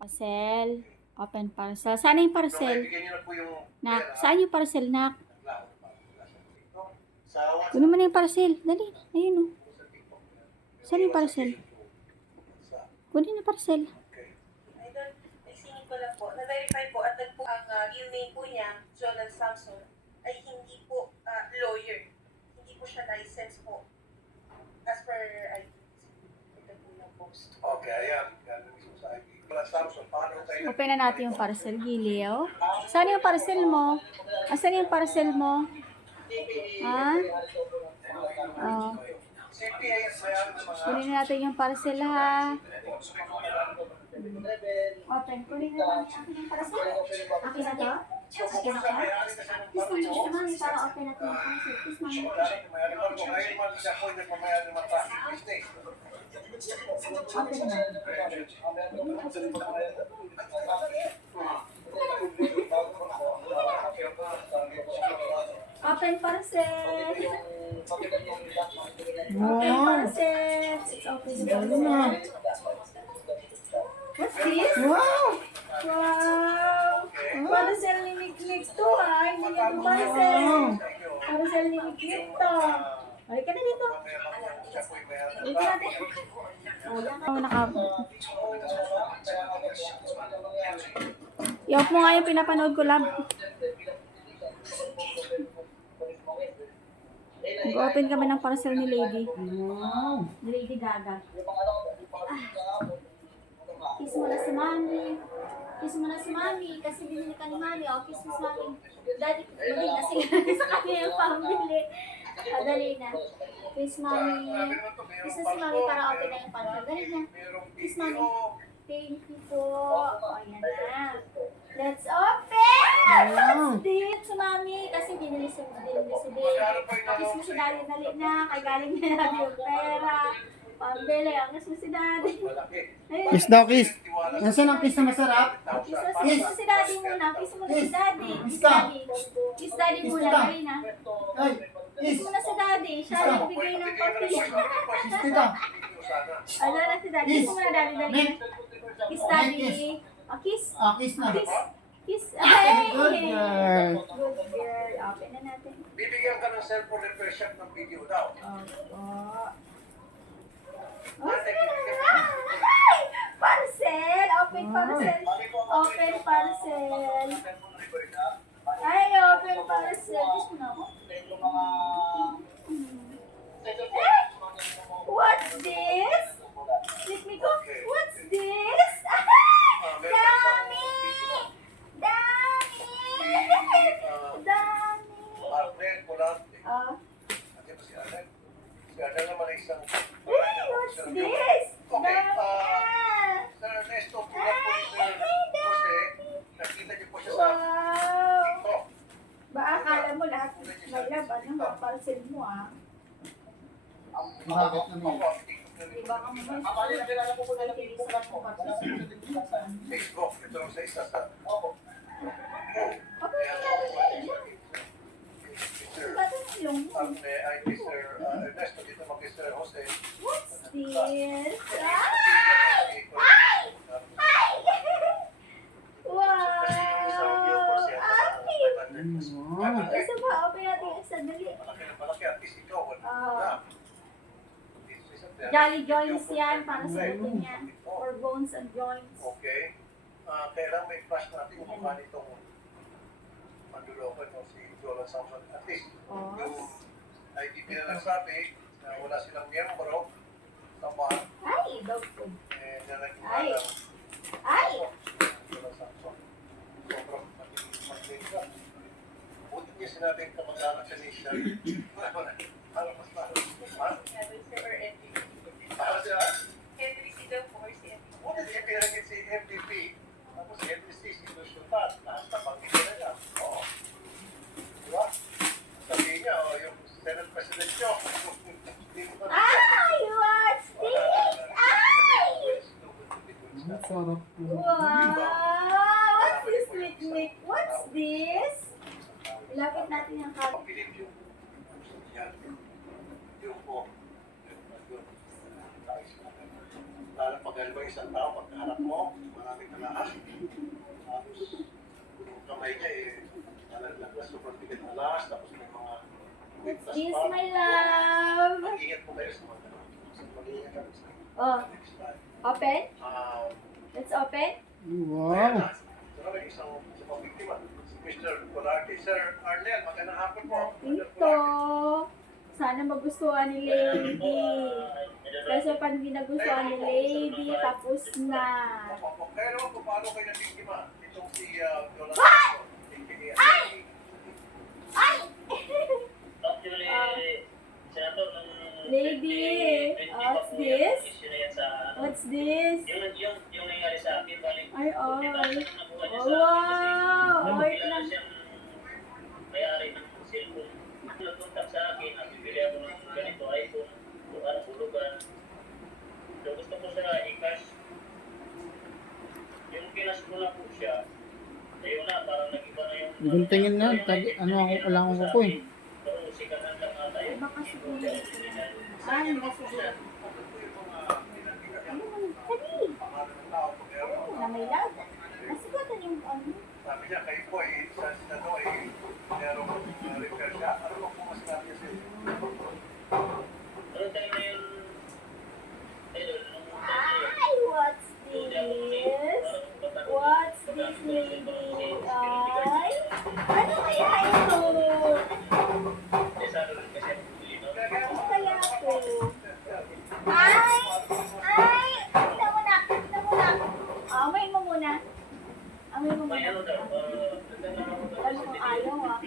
Parcel. Open parcel. Saan yung parcel? Nak, saan yung parcel, nak? Kunin mo na yung parcel. Dali. Ayun o. Saan yung parcel? Kunin na parcel. Isingin ko lang po, na-verify po at nagpo ang real name po niya, Jonathan Samson, ay hindi po lawyer. Hindi po siya licensed po. As per ID. Ito po yung post. Okay, ayan. Yan ang mismo sa ID. Samson, paano tayo? Open na natin yung parcel, Giliw. Saan yung parcel mo? Asan yung parcel mo? Ha? Oh. Kunin na natin yung parcel, ha? Open. Kunin na natin yung parcel. Akin na to? Akin na to? Please, mami. Ito, mami. Para open natin yung parcel. Please, mami. Open na. Open parcel. Open parcel. It's open. What's this? Wow! Wow! Parcel ni Miklik to, ha? Hindi niya ito parcel. Parcel ni Miklik to. Balik ka na dito. Balik ka natin. I-off mo nga yung pinapanood ko, lab. Mag-open kami ng parcel ni Lady. Wow! Ni Lady Gaga. Kiss mo na si Mami. Kiss mo na si Mami. Kasi binili ka ni Mami. O, kiss mo si Mami. Daddy, mali kasi sa kanya yung pambili. Dali na. Kiss Mami. Kiss na si Mami para open na yung parcel. Dali na. Kiss Mami. Thank you po. O, ayan na. Let's open! What's this, Mami? Kasi binili si Baby. Kiss mo si Daddy. Dali na. Kay galing na natin yung pera. Pambili. Ang kiss mo si Daddy. Kiss daw, kiss. Nasaan ang kiss na masarap? Kiss mo si Daddy muna. Kiss mo si Daddy. Kiss Daddy. Kiss Daddy muna. Dali na. Ay, Kiss kiss. mo na si Daddy. Siya nagbigay ng coffee. Kiss kita. Ano na si Daddy? Kiss mo na Daddy. Dali na. Kiss Daddy. O, kiss. Ah, kiss na. Kiss. Kiss. Ay! Good girl. Good girl. Open na natin. Bibigyan ka ng cellphone refresh shot ng video daw. Ay! Parcel! Open parcel! Open parcel! Ay, open parcel! Kiss mo na ako. Eh! What's this? Let me go. What's this? Dami! Dami! Dami! Arnel, Colante. Ah. Ate ba si Arnel? Si Arnel naman ay isang... Hey, what's this? Okay, Dami! Sir Ernesto, tulad po ni Sir Jose, nakita niyo po siya sa Wow! TikTok. Ba, akala mo lahat may lab, ano nga, parcel mo, ah. Bakit naman? Opo, TikTok na rin. Diba ka mo Facebook, ito lang sa isa sa... Okay, Sir ba't ang ilong mo? Ay, Mr. Ernesto, dito mag Sir Jose. What's this? Ay! Ay! Ay! Wow! Api! Isa pa, open natin yung isa, dali. Malaki at least ikaw. Jolly joints yan, para sa ito yan. For bones and joints. Okay. Kailan may flash natin kung mukha nitong mandulokan o si Jolan Samson. At least, yung IDP na nagsabi na wala silang miyembro, tama, Ay, dog food. na naging Ay. alam Ay! Jolan Samson. Sobrang mag-take ka. Buti niya sinabing kamag-anak siya ni Shai. Parang mas mahal. Ha? Para siya? Buti niya pinagin si MVP. Tapos si MVP si Lusutan. Lahat na pag-ibig na niya. Oo. Diba? Sabihin niya, yung Senate President niyo. Ay! What's this? Ay! Ang sarap. Wow! What's this, Nick Nick? What's this? Ilapit natin yung card. Pilit yung yan. Yung po. Lalo pag alam mo isang tao, pagkaharap mo, maraming nalahat. this, my love? Mag-ingat po kayo sa mga mag-ingat kami sa Oh, next time. open? Um, Let's open. Wow. Ito naman isang biktima. Mr. Colarte. Sir Arnel, magandang hapon po. Ito. Sana magustuhan ni Lady. Kasi pag hindi nagustuhan ni Lady, tapos na. Kaya naman po, paano kayo nabiktima? Itong si Yolanda. Ay! Ay! Actually, Senator, nung Lady, what's this? issue na yan sa, What's this? yung nangyari sa akin, balik, Ay, oh. nakuha niya Oh, sa akin wow! kasi Wait kilala lang. siyang may-ari ng cellphone. Nagkontak sa akin, bibili ako ng ganito iPhone, bulugan. So gusto ko siya i-cash. Yung kinas ko na po siya, ayun na, parang nag-iba na yung... Guntingin na, ano ako, wala akong kuko eh. Pero sikahan lang ata yun. Baka siguro. Ay, baka siguro. Kani? Na may love? Nasigatan yung ano? Sabi niya, kayo po ay sa ano ay merong repair siya. Ano po po mas natin sa Pero tayo na yun, ayun, nung Ay, what's this? What's this, lady? Ay, ano kaya ito? Ano kaya ito? Ay! Ay! Tignan mo na! Tignan mo na! Amay mo muna. Amay mo may muna. ano daw, Alam mo kung ayaw ah.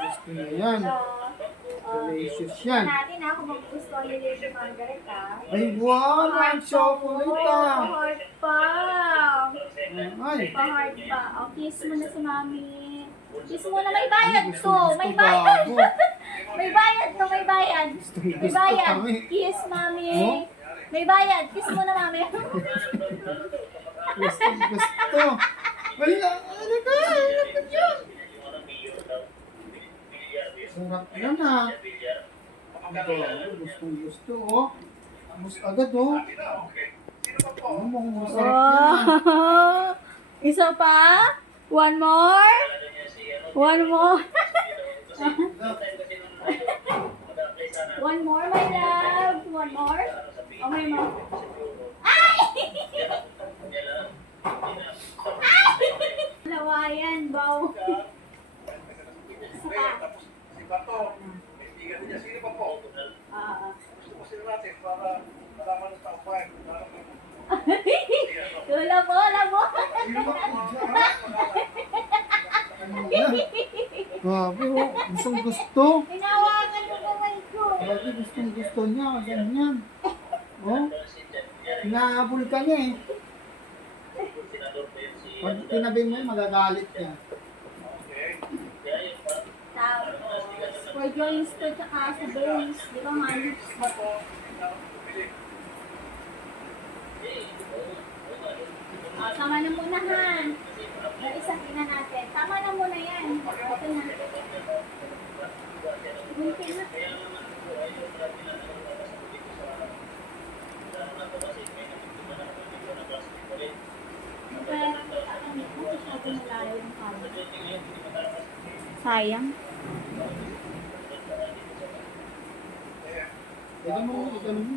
Gusto niya yan. Delicious yan. Natin ha, kung magugustuhan ni Lady Margaret ha. Ay, wow! Ang chocolate ah. Pa-heart pa. Ay, Pa-heart pa. O, kiss mo na si Mami. Kiss mo na, may bayad gusto, to. gusto, May bayad. bago. May bayad to, may bayad. May Gusto bayad. kami. Kiss, Mami. Oh? May bayad. Kiss mo na, Mami. Gusto, gusto. Wala, ano ka? Ano ka dyan? Sarap yan ah. Ito, gustong gusto oh. Amos agad oh. Ano mo kung masarap yan ah. Wow. Isa pa? One more? One more? One more, my love. One more? Oh, may more. Ay! Lawayan, baw. Isa pa. Tapos si Bato, kaibigan niya, sino pa po? Gusto ko sila natin para malaman ng taong bayan kung parang Labo, labo. Sino ba po dyan? Ano yan? Grabe oh. Gustong gusto. Hinawakan mo kamay ko. Grabe gustong gusto niya. Ganyan. Oh. Hinahabol ka niya eh. Pag tinabi mo, magagalit yan. Tapos, for joints to tsaka sa base. Di ba, man? Tama na muna, Han. Yung isang ina natin. Tama na muna yan. Ito na. Gunting na. Sayang. Pwede mo, ikaw mo.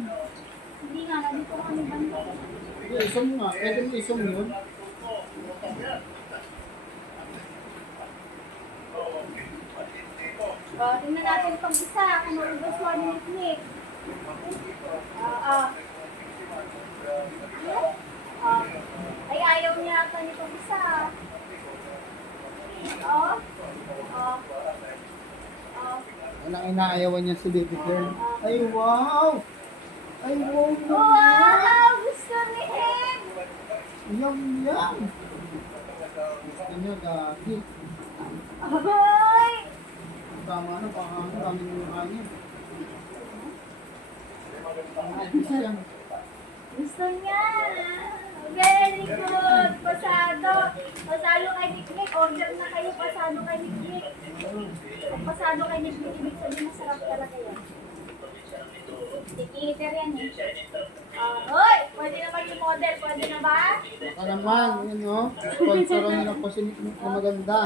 Hindi nga, nandito kami banda. Hindi, isang mo nga. Pwede mo isang yun. O, tingnan natin itong isa. Kung magugustuhan ni Nick. Ay, ayaw niya ata nitong isa. Oh. Oh. Oh. Walang inaayawan niya si baby girl. Ay, wow! Ay, wow! Wow! Gusto ni Him! Yum, yum! Gusto niya, gagi. Ahoy! Tama na, baka ang dami ng kanya. Ayos yan. Gusto niya! Very good! Pasado! Pasado kay Nick. Order na kayo, pasado kay Nick. Kung pasado kay Nick, ibig sabihin masarap talaga yan. Tikiter yan eh. Hoy! Pwede na maging model, pwede na ba? Baka naman, yun o. Sponsoran nila po si Nick na maganda.